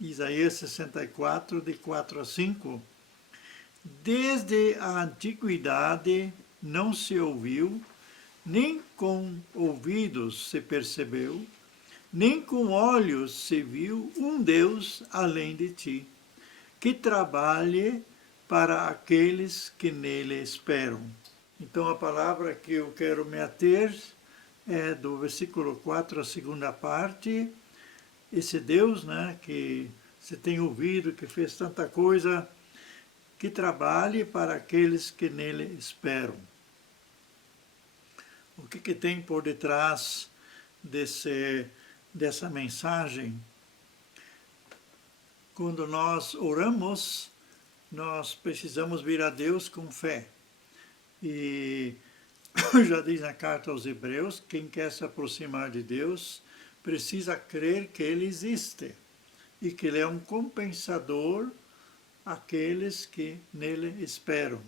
Isaías 64, de 4 a 5. Desde a antiguidade não se ouviu, nem com ouvidos se percebeu, nem com olhos se viu um Deus além de ti, que trabalhe para aqueles que nele esperam. Então a palavra que eu quero me ater é do versículo 4, a segunda parte. Esse Deus, né, que você tem ouvido, que fez tanta coisa, que trabalhe para aqueles que nele esperam. O que tem por detrás dessa mensagem? Quando nós oramos, nós precisamos vir a Deus com fé. E já diz na carta aos Hebreus, quem quer se aproximar de Deus precisa crer que Ele existe e que Ele é um compensador àqueles que nele esperam.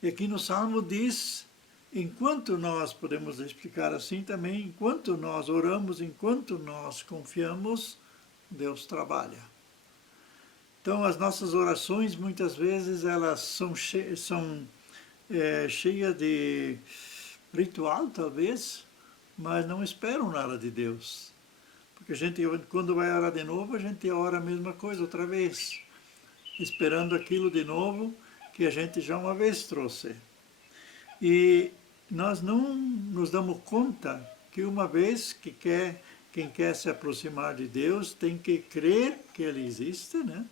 E aqui no Salmo diz, enquanto nós, podemos explicar assim também, enquanto nós oramos, enquanto nós confiamos, Deus trabalha. Então as nossas orações, muitas vezes, elas são cheias de ritual, talvez, mas não esperam nada de Deus. Porque a gente, quando vai orar de novo, a gente ora a mesma coisa outra vez, esperando aquilo de novo que a gente já uma vez trouxe. E nós não nos damos conta que uma vez que quem quer se aproximar de Deus tem que crer que Ele existe, né?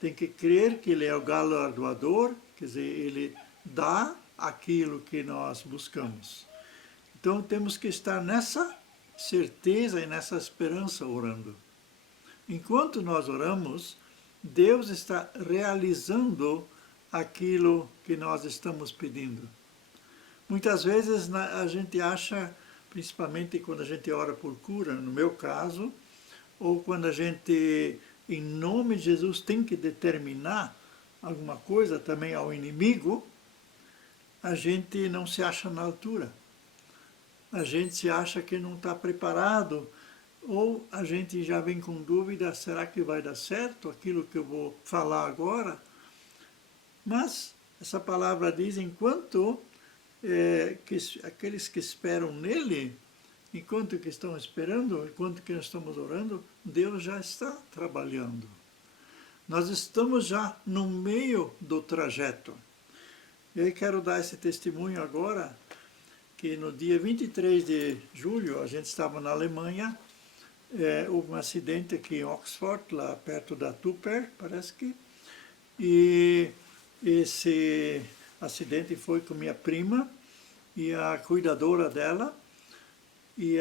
Tem que crer que Ele é o galardoador, quer dizer, Ele dá aquilo que nós buscamos. Então temos que estar nessa certeza e nessa esperança orando. Enquanto nós oramos, Deus está realizando aquilo que nós estamos pedindo. Muitas vezes a gente acha, principalmente quando a gente ora por cura, no meu caso, ou quando a gente, em nome de Jesus, tem que determinar alguma coisa também ao inimigo, a gente não se acha na altura. A gente se acha que não está preparado, ou a gente já vem com dúvida, será que vai dar certo aquilo que eu vou falar agora? Mas essa palavra diz, enquanto aqueles que esperam nele, enquanto que estão esperando, enquanto que nós estamos orando, Deus já está trabalhando. Nós estamos já no meio do trajeto. E aí quero dar esse testemunho agora, que no dia 23 de julho, a gente estava na Alemanha, houve um acidente aqui em Oxford, lá perto da Tupper, parece que, e esse acidente foi com minha prima e a cuidadora dela, e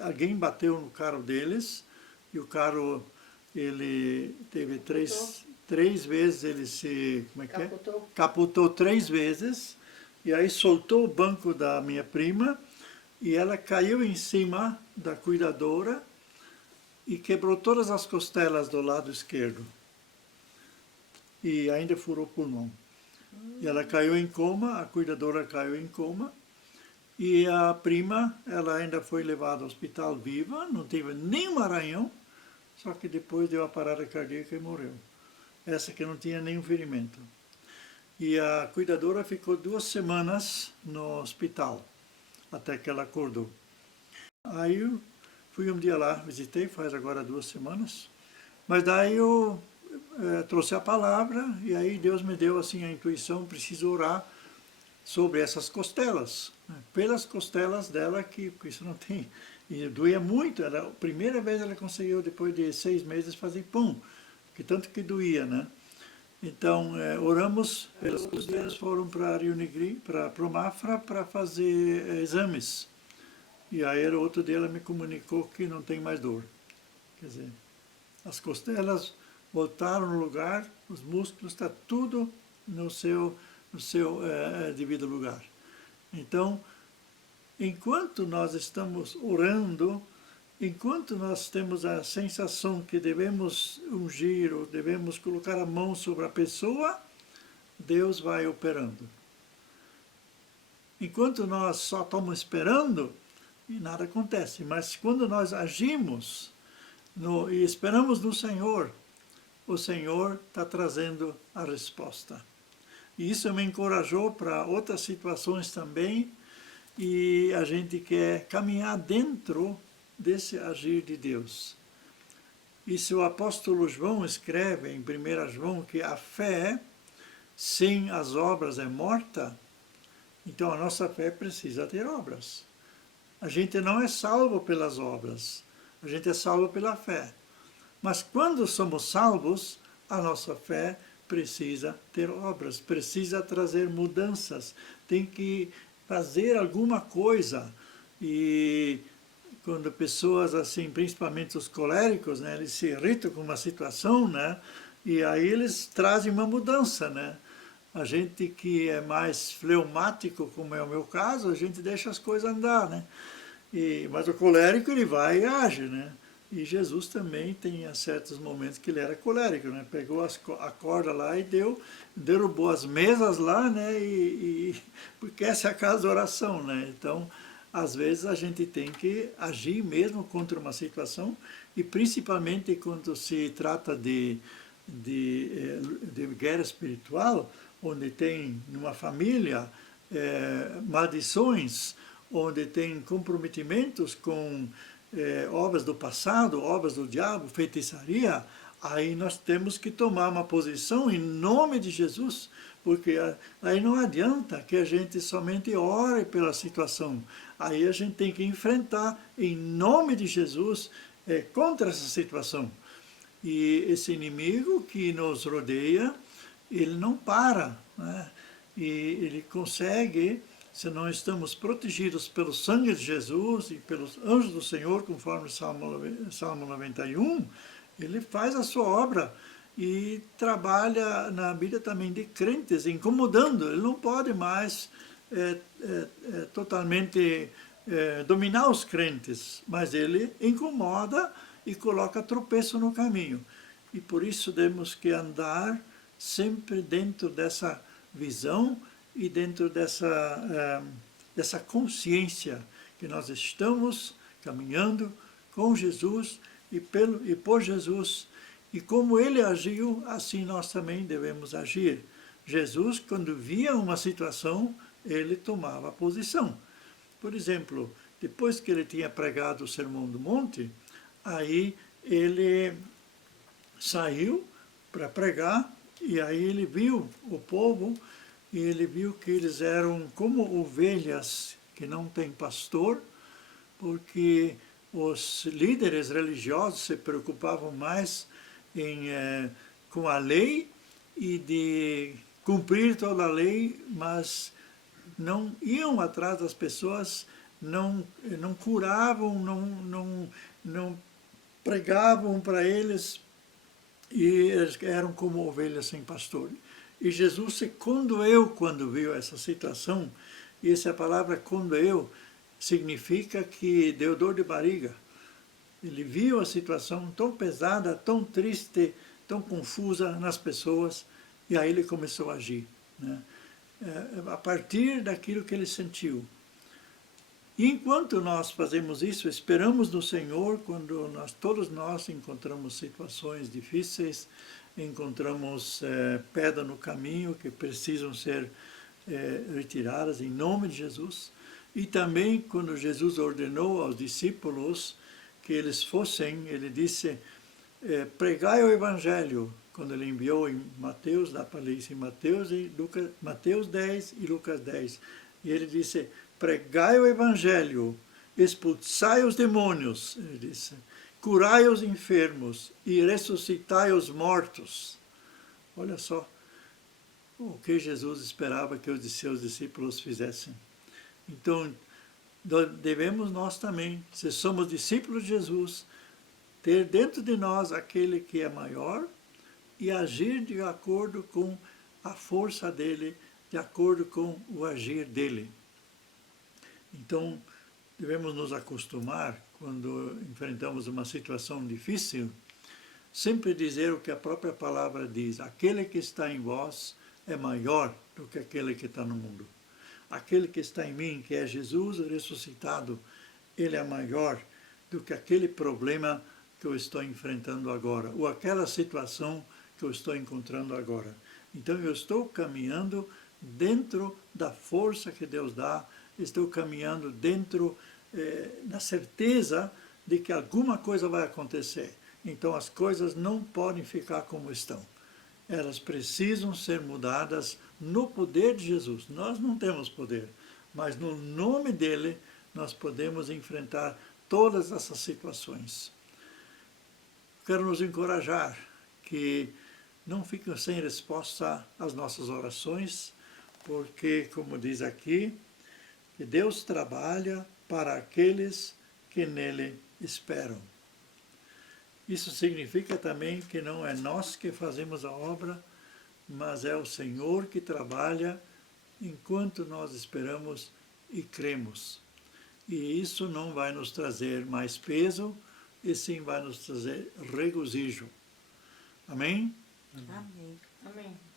alguém bateu no carro deles, e o carro, ele teve três vezes, ele se, capotou 3 vezes, e aí soltou o banco da minha prima, e ela caiu em cima da cuidadora e quebrou todas as costelas do lado esquerdo. E ainda furou o pulmão. E ela caiu em coma, a cuidadora caiu em coma, e a prima, ela ainda foi levada ao hospital viva, não teve nenhum arranhão, só que depois deu a parada cardíaca e morreu. Essa que não tinha nenhum ferimento. E a cuidadora ficou 2 semanas no hospital, até que ela acordou. Aí eu fui um dia lá, visitei, faz agora 2 semanas, mas daí eu trouxe a palavra, e aí Deus me deu assim a intuição, preciso orar sobre essas costelas, né? Pelas costelas dela, que isso não tem, e doía muito, a primeira vez ela conseguiu, depois de 6 meses, fazer pum, que tanto que doía, né? Então, oramos, pelas costelas foram para Rio Negri, para o Mafra, para fazer exames. E aí, o outro dia, ela me comunicou que não tem mais dor. Quer dizer, as costelas voltaram no lugar, os músculos, está tudo no seu devido lugar. Então, enquanto nós estamos orando, enquanto nós temos a sensação que devemos ungir, ou devemos colocar a mão sobre a pessoa, Deus vai operando. Enquanto nós só estamos esperando, nada acontece. Mas quando nós agimos, e esperamos no Senhor, o Senhor está trazendo a resposta. E isso me encorajou para outras situações também, e a gente quer caminhar dentro desse agir de Deus. E se o apóstolo João escreve em 1 João que a fé sem as obras é morta, então a nossa fé precisa ter obras. A gente não é salvo pelas obras, a gente é salvo pela fé. Mas quando somos salvos, a nossa fé precisa ter obras, precisa trazer mudanças, tem que fazer alguma coisa. E quando pessoas assim, principalmente os coléricos, né, eles se irritam com uma situação, né, e aí eles trazem uma mudança, né. A gente que é mais fleumático, como é o meu caso, a gente deixa as coisas andar, né. Mas o colérico, ele vai e age, né. E Jesus também tem certos momentos que ele era colérico, né? Pegou a corda lá e derrubou as mesas lá, né? Porque essa é a casa da oração, né? Então, às vezes a gente tem que agir mesmo contra uma situação, e principalmente quando se trata de guerra espiritual, onde tem numa família maldições, onde tem comprometimentos com obras do passado, obras do diabo, feitiçaria, aí nós temos que tomar uma posição em nome de Jesus, porque aí não adianta que a gente somente ore pela situação, aí a gente tem que enfrentar em nome de Jesus contra essa situação. E esse inimigo que nos rodeia, ele não para, né? E ele consegue, se não estamos protegidos pelo sangue de Jesus e pelos anjos do Senhor, conforme Salmo 91, ele faz a sua obra e trabalha na vida também de crentes, incomodando. Ele não pode mais totalmente dominar os crentes, mas ele incomoda e coloca tropeço no caminho. E por isso temos que andar sempre dentro dessa visão e dentro dessa consciência que nós estamos caminhando com Jesus e por Jesus. E como ele agiu, assim nós também devemos agir. Jesus, quando via uma situação, ele tomava posição. Por exemplo, depois que ele tinha pregado o Sermão do Monte, aí ele saiu para pregar, e aí ele viu o povo, e ele viu que eles eram como ovelhas que não têm pastor, porque os líderes religiosos se preocupavam mais com a lei e de cumprir toda a lei, mas não iam atrás das pessoas, não curavam, não pregavam para eles, e eles eram como ovelhas sem pastor. E Jesus se condoeu quando viu essa situação, e essa palavra condoeu significa que deu dor de barriga. Ele viu a situação tão pesada, tão triste, tão confusa nas pessoas, e aí ele começou a agir, né? A partir daquilo que ele sentiu. E enquanto nós fazemos isso, esperamos no Senhor, quando todos nós encontramos situações difíceis, encontramos pedra no caminho que precisam ser retiradas em nome de Jesus. E também quando Jesus ordenou aos discípulos que eles fossem, ele disse, pregai o Evangelho, quando ele enviou em Mateus, dá para ler isso em Mateus, Mateus 10 e Lucas 10. E ele disse, pregai o Evangelho, expulsai os demônios, ele disse, curai os enfermos e ressuscitai os mortos. Olha só o que Jesus esperava que os seus discípulos fizessem. Então, devemos nós também, se somos discípulos de Jesus, ter dentro de nós aquele que é maior e agir de acordo com a força dele, de acordo com o agir dele. Então, devemos nos acostumar, quando enfrentamos uma situação difícil, sempre dizer o que a própria palavra diz, aquele que está em vós é maior do que aquele que está no mundo. Aquele que está em mim, que é Jesus ressuscitado, ele é maior do que aquele problema que eu estou enfrentando agora, ou aquela situação que eu estou encontrando agora. Então eu estou caminhando dentro da força que Deus dá, estou caminhando dentro da certeza de que alguma coisa vai acontecer. Então as coisas não podem ficar como estão. Elas precisam ser mudadas no poder de Jesus. Nós não temos poder, mas no nome dele nós podemos enfrentar todas essas situações. Quero nos encorajar que não fiquem sem resposta às nossas orações, porque, como diz aqui, que Deus trabalha para aqueles que nele esperam. Isso significa também que não é nós que fazemos a obra, mas é o Senhor que trabalha enquanto nós esperamos e cremos. E isso não vai nos trazer mais peso, e sim vai nos trazer regozijo. Amém? Amém. Amém.